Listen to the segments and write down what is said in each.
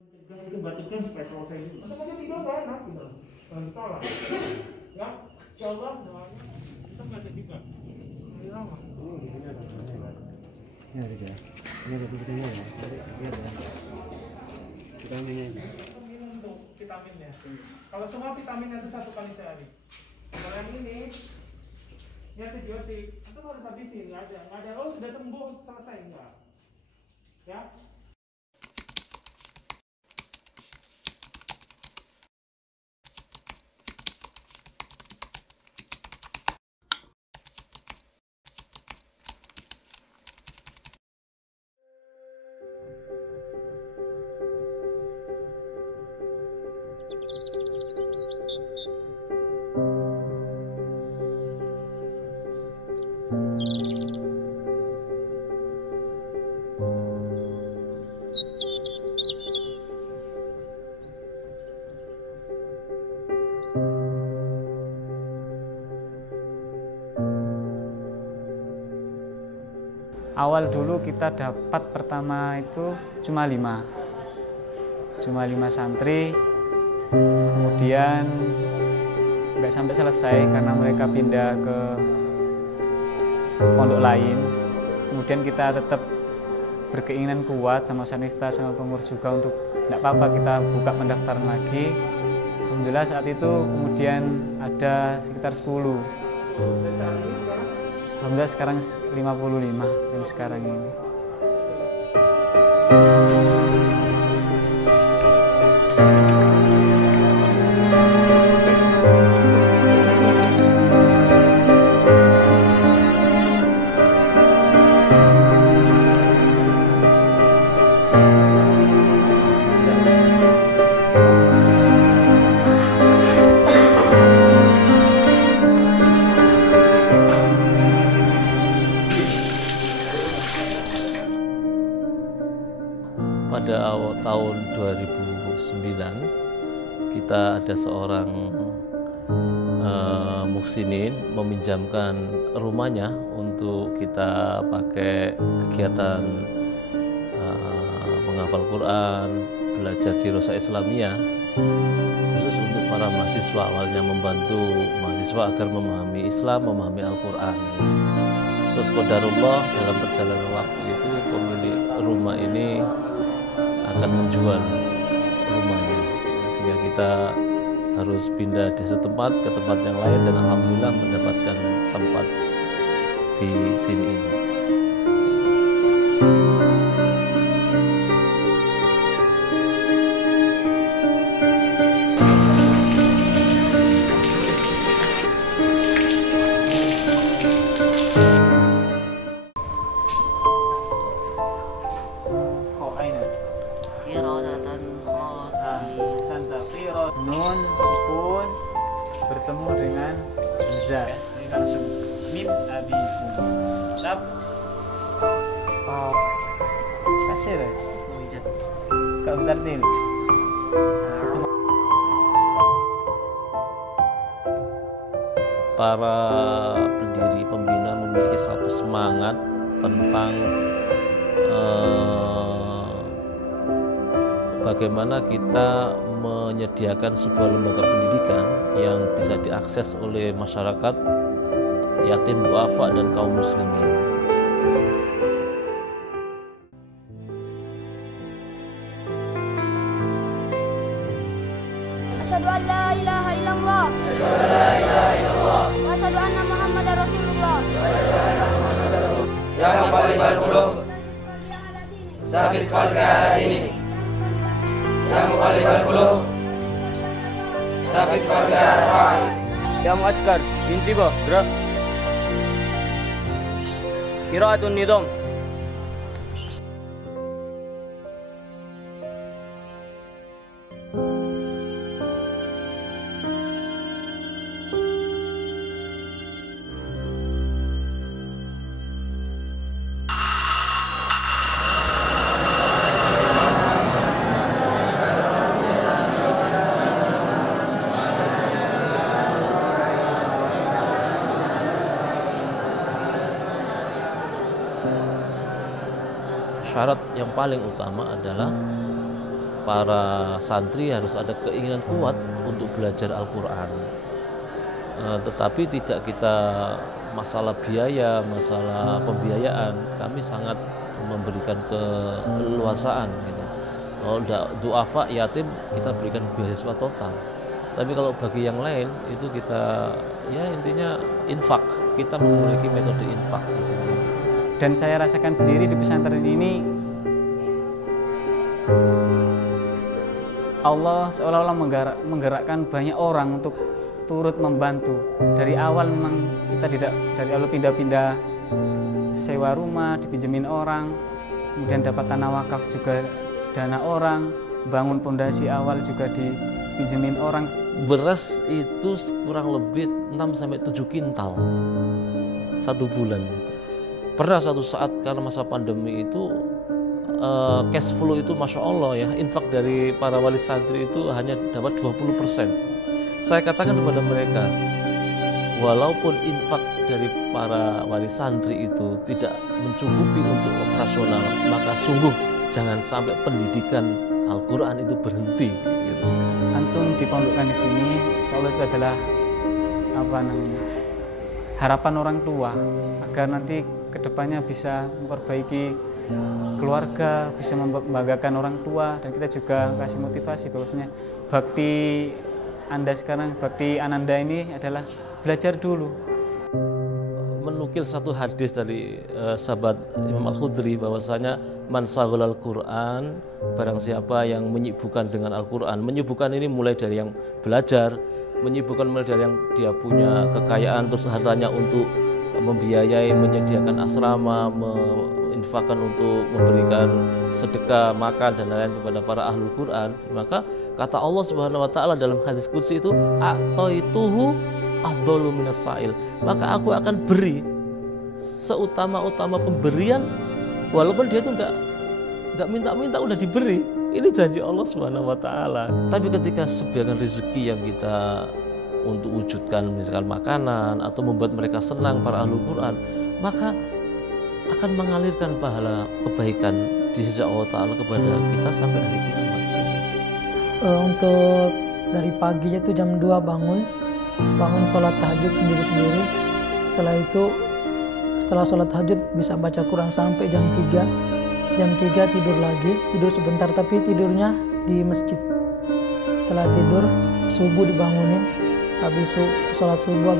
Mencegah itu batuknya supaya selesai dulu. Atau mungkin tidur nggak enak gitu, nggak salah. Ya, insya Allah doanya kita belajar juga. Ini lama. Ini ada ya. Ini ada tulisannya ya. Ini ada. Vitaminnya ini. Minum tuh vitaminnya. Kalau semua vitaminnya itu 1 kali sehari. Kalau yang ini antibiotik, itu harus habisin, nggak ada. Oh sudah sembuh, selesai enggak? Ya. Awal dulu kita dapat pertama itu cuma 5 santri, kemudian nggak sampai selesai karena mereka pindah ke pondok lain. Kemudian kita tetap berkeinginan kuat sama Ustaz Miftah sama pengurus juga untuk nggak apa-apa kita buka pendaftaran lagi. Alhamdulillah saat itu kemudian ada sekitar 10. Dan saat ini sekarang Alhamdulillah sekarang 55 yang sekarang ini. Pada awal tahun 2009 kita ada seorang muhsinin meminjamkan rumahnya untuk kita pakai kegiatan menghafal Quran, belajar di Rosa Islamiyah, khusus untuk para mahasiswa, awalnya membantu mahasiswa agar memahami Islam, memahami Al-Quran. Terus qadarullah dalam perjalanan waktu itu pemilik rumah ini akan menjual rumahnya, sehingga kita harus pindah dari satu tempat ke tempat yang lain, dan alhamdulillah mendapatkan tempat di sini ini. Nun, sukun bertemu dengan za. Ini langsung min abikum. Sab. Oh. Kasir ya? Kak Tartil. Para pendiri pembina memiliki satu semangat tentang bagaimana kita menyediakan sebuah lembaga pendidikan yang bisa diakses oleh masyarakat, yatim duafa dan kaum muslimin. Asyhadu an la ilaha illallah. Wa asyhadu anna Muhammadar Rasulullah. Ya muqallibal qulub, sabit qalbi ala dinik. Ya muqallibal qulub, sabit qalbi ala ta'atik. Ya muaskar, intiba, gerak. Qiraatun nizam. Syarat yang paling utama adalah para santri harus ada keinginan kuat untuk belajar Al-Quran. Tetapi tidak kita masalah biaya, masalah pembiayaan, kami sangat memberikan keleluasaan gitu. Kalau duafa yatim kita berikan beasiswa total. Tapi kalau bagi yang lain itu kita ya intinya infak. Kita memiliki metode infak di sini. Dan saya rasakan sendiri di pesantren ini Allah seolah-olah menggerakkan banyak orang untuk turut membantu. Dari awal memang kita tidak dari awal pindah-pindah sewa rumah, dipinjemin orang, kemudian dapat tanah wakaf juga dana orang, bangun pondasi awal juga dipinjemin orang. Beras itu kurang lebih 6-7 kintal satu bulan itu. Pernah satu saat karena masa pandemi itu cash flow itu Masya Allah ya, infak dari para wali santri itu hanya dapat 20%. Saya katakan kepada mereka, walaupun infak dari para wali santri itu tidak mencukupi untuk operasional, maka sungguh jangan sampai pendidikan Al-Quran itu berhenti gitu. Antum dipondokkan di sini, insya Allah itu adalah harapan orang tua agar nanti kedepannya bisa memperbaiki keluarga, bisa membanggakan orang tua, dan kita juga kasih motivasi bahwasanya bakti Anda sekarang, bakti Ananda ini adalah belajar dulu. Menukil satu hadis dari sahabat Imam Al-Khudri bahwasanya man saghal Al-Quran, barang siapa yang menyibukkan dengan Al-Quran. Menyibukkan ini mulai dari yang belajar, menyibukkan mulai dari yang dia punya kekayaan terus hartanya untuk membiayai, menyediakan asrama, menginfakkan untuk memberikan sedekah, makan dan lain-lain kepada para ahlul Quran. Maka kata Allah Subhanahu wa taala dalam hadis qudsi itu, a'taituhu afdalu minas sa'il. Maka aku akan beri seutama-utama pemberian walaupun dia itu enggak minta-minta udah diberi. Ini janji Allah Subhanahu wa taala. Tapi ketika sebagian rezeki yang kita untuk wujudkan misalkan makanan atau membuat mereka senang para ahlul Quran, maka akan mengalirkan pahala kebaikan di sisi Allah Ta'ala kepada kita sampai hari kiamat. Untuk dari pagi itu jam 2 bangun sholat tahajud sendiri-sendiri. Setelah itu, setelah sholat tahajud bisa baca Quran sampai jam 3. Jam 3 tidur lagi, tidur sebentar tapi tidurnya di masjid. Setelah tidur, subuh dibangunin, habis sholat subuh,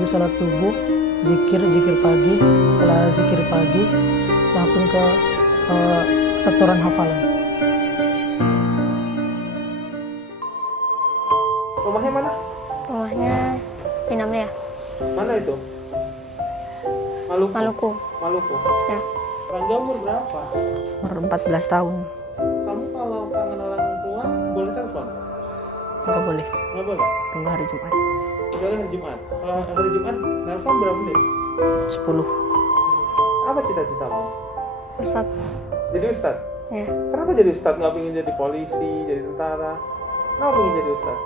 zikir pagi. Setelah zikir pagi, langsung ke setoran hafalan. Rumahnya mana? Rumahnya di Namlia. Mana itu? Maluku. Ya. Rangga umur berapa? Umur 14 tahun. Kamu kalau kangen orang tua boleh telepon? Nggak boleh. Nggak boleh? Tunggu hari Jumat. Kecuali hari Jumat. Kalau hari Jumat telepon berapa menit? 10. Apa cita-citamu? Ustad. Jadi ustad? Ya. Kenapa jadi ustad? Nggak pengen jadi polisi, jadi tentara? Kenapa pengen jadi ustad?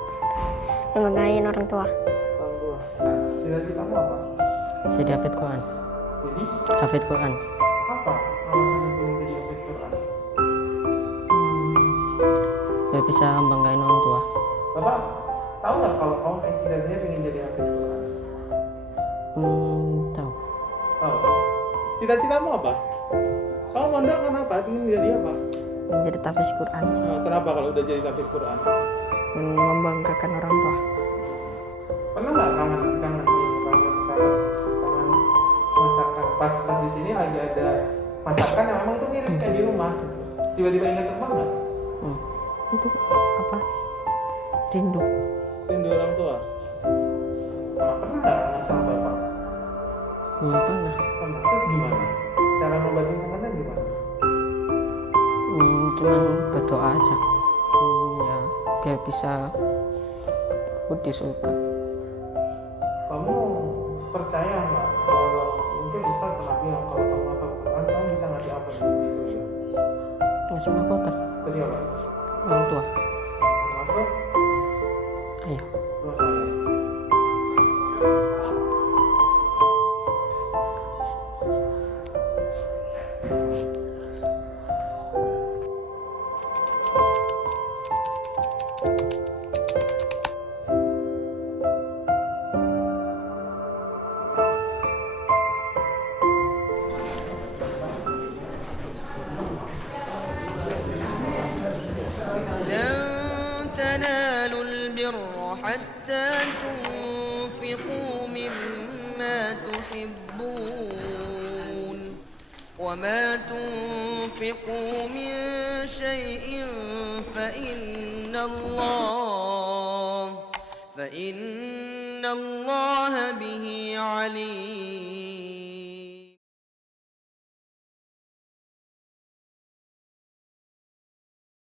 Membanggain orang tua. Orang tua. Cita-citamu apa? Jadi hafid Quran. Jadi Hafid Quran. apa alasan pengen jadi hafid Quran? Biar bisa membanggain orang tua. Bapak tahu nggak kalau kamu cita-citanya pengen jadi hafid Quran? Tahu. Tahu. Cita-citamu apa? Kamu mondok kenapa? Pengen jadi apa? Menjadi tahfiz Quran Nah, kenapa kalau udah jadi hafid Quran? dan membanggakan orang tua. Pernah nggak kangen masakan? Pas di sini lagi ada masakan yang memang itu mirip kayak di rumah. Tiba-tiba ingat rumah nggak? Untuk apa? Rindu. Rindu orang tua. Nah, pernah nggak kangen sama bapak? Pernah. Pernah. Terus gimana? Cara ngobatin kangennya gimana? Cuman berdoa aja. Ya, biar bisa di surga. Kamu percaya nggak kalau mungkin Ustaz pernah bilang kalau kamu hafal Quran kamu bisa ngasih apa di surga? Ngasih mahkota. Ke siapa? Orang tua. Masuk? Ayo. Rumah saya. البر حتى تنفقوا مما تحبون وما تنفقوا من شيء فإن الله به عليم